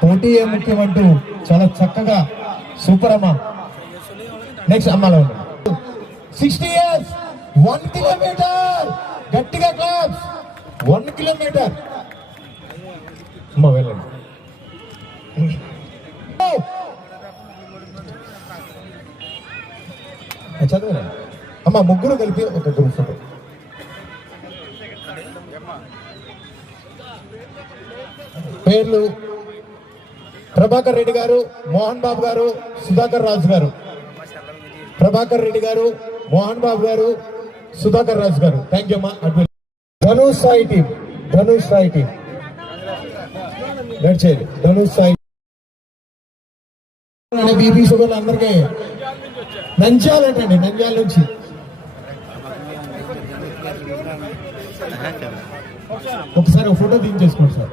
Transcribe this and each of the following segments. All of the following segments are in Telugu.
పోటీ ముఖ్యం అంటూ చాలా చక్కగా సూపర్ అమ్మ. నెక్స్ట్ అమ్మలో సిక్స్టీ ఇయర్స్ వన్ కిలోమీటర్ గట్టిగా క్లాప్స్ వన్ కిలోమీటర్ అమ్మ వెళ్ళండి. చదవండి అమ్మ ముగ్గురు కలిపి ఒక గ్రూప్ ఫోటో పేర్లు ప్రభాకర్ రెడ్డి గారు మోహన్ బాబు గారు సుధాకర్ రాజు గారు. ప్రభాకర్ రెడ్డి గారు మోహన్ బాబు గారు సుధాకర్ రాజు గారు. థ్యాంక్ యూ అమ్మా advice Dhanush Sai team Dhanush Sai team నడిచేది ధనుష్ సాయి బీపీ షుగర్ అందరికీ నంద్యాలంటండి నంద్యాల నుంచి. ఒకసారి ఒక ఫోటో తీయించేసుకోండి సార్.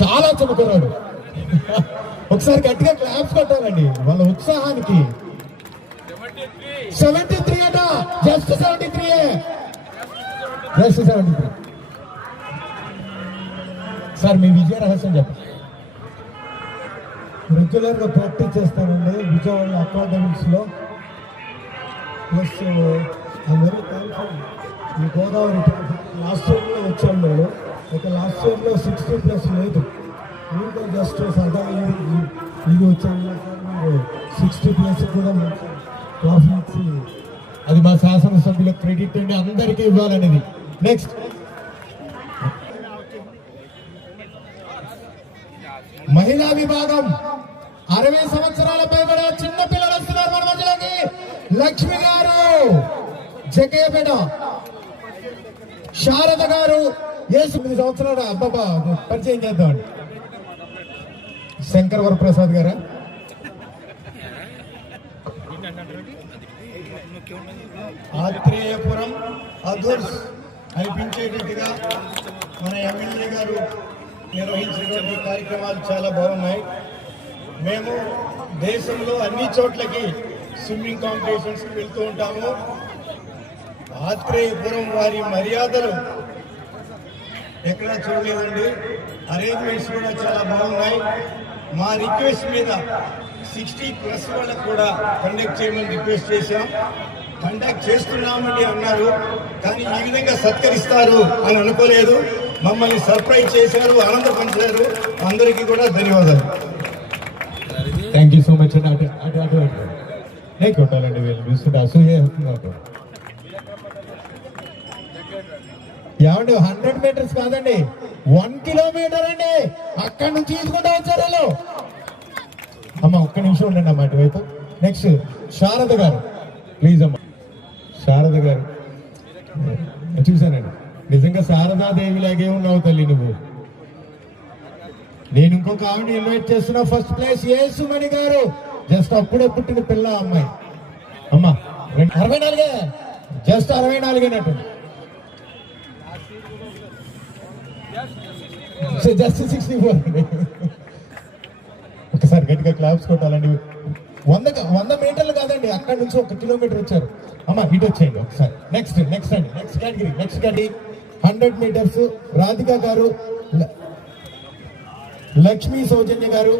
చాలా చదువుకున్నాడు ఒకసారి గట్టిగా క్లాప్స్ కొట్టాలండి. వాళ్ళ ఉత్సాహానికి. సెవెంటీ త్రీ అట. Just seventy three just seventy three sir మీ విజయ రహస్యం చెప్పండి. రెగ్యులర్గా ప్రాక్టీస్ చేస్తానండి విజయవాడ అకాడమిక్స్లో ప్లస్ వెరీ థ్యాంక్ఫుల్ ఈ గోదావరి లాస్ట్ ఇయర్ వచ్చాను నేను అయితే లాస్ట్ ఇయర్లో సిక్స్టీ ప్లస్ లేదు. ఇంకా జస్ట్ సరదాగా ఇది- వచ్చాను సిక్స్టీ ప్లస్ కూడా ట్రాఫీ ఇచ్చి అది మా శాసనసభ్యుల క్రెడిట్ అండి అందరికీ ఇవ్వాలనేది. నెక్స్ట్ మహిళా విభాగం అరవై సంవత్సరాల పైబడ చిన్న పిల్లలు వస్తున్నారు మన మధ్యలోకి. లక్ష్మి గారు. జగేపేట శారద గారు. ఏసు తొమ్మిది సంవత్సరాలు అబ్బాబా పరిచయం చేద్దాం. శంకర్ వరప్రసాద్ గారా? ఆత్రేయపురం అదుర్స్ అనిపించేటట్టుగా మన ఎమ్మెల్యే గారు నిర్వహించినటువంటి కార్యక్రమాలు చాలా బాగున్నాయి. మేము దేశంలో అన్ని చోట్లకి స్విమ్మింగ్ కాంపిటీషన్స్కి వెళ్తూ ఉంటాము. ఆత్రేయపురం వారి మర్యాదలు ఎక్కడా చూడలేదండి. అరేంజ్మెంట్స్ కూడా చాలా బాగున్నాయి. మా రిక్వెస్ట్ మీద సిక్స్టీ ప్లస్ వాళ్ళకు కూడా కండక్ట్ చేయమని రిక్వెస్ట్ చేశాం. కండక్ట్ చేస్తున్నామని అన్నారు. కానీ ఈ విధంగా సత్కరిస్తారు అని అనుకోలేదు. మమ్మల్ని సర్ప్రైజ్ చేశారు ఆనందపరిచారు. అందరికీ కూడా ధన్యవాదాలు. థ్యాంక్ యూ సో మచ్ అండి అటు అటు అటు కొట్టాలండి వీళ్ళు? చూస్తుంటే అసూయ అవుతుంది నాకు. ఏమండి హండ్రెడ్ మీటర్స్ కాదండి వన్ కిలోమీటర్ అండి. అక్కడి నుంచి ఈదుకుంటూ వచ్చారు వాళ్ళు. అమ్మ ఒక్క నిమిషం ఉండండి అమ్మ అటువైపు నెక్స్ట్ శారద గారు. ప్లీజ్ అమ్మ. శారద గారు. చూశానండి. నిజంగా శారదాదేవి లాగే ఉన్నావు తల్లి నువ్వు. నేను ఇంకొక ఆవిడ ఇన్వైట్ చేస్తున్నా ఫస్ట్ ప్లేస్ యేసుమణి గారు. జస్ట్ అప్పుడే పుట్టిన పిల్ల అమ్మాయి. అమ్మా రెండు- అరవై నాలుగే? జస్ట్ అరవై నాలుగేనట్టు జస్ట్ సిక్స్టీ ఫోర్ ఒకసారి గట్టిగా క్లాప్స్ కొట్టాలండి. వంద వంద మీటర్లు కాదండి అక్కడ నుంచి ఒక కిలోమీటర్ వచ్చారు. అమ్మ ఇటు వచ్చేయండి ఒకసారి. నెక్స్ట్ నెక్స్ట్ అండి next category next category hundred metres Radhika గారు లక్ష్మీ సౌజన్య గారు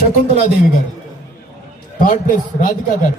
శకుంతలాదేవి గారు. థర్డ్ ప్లేస్ రాధిక గారు.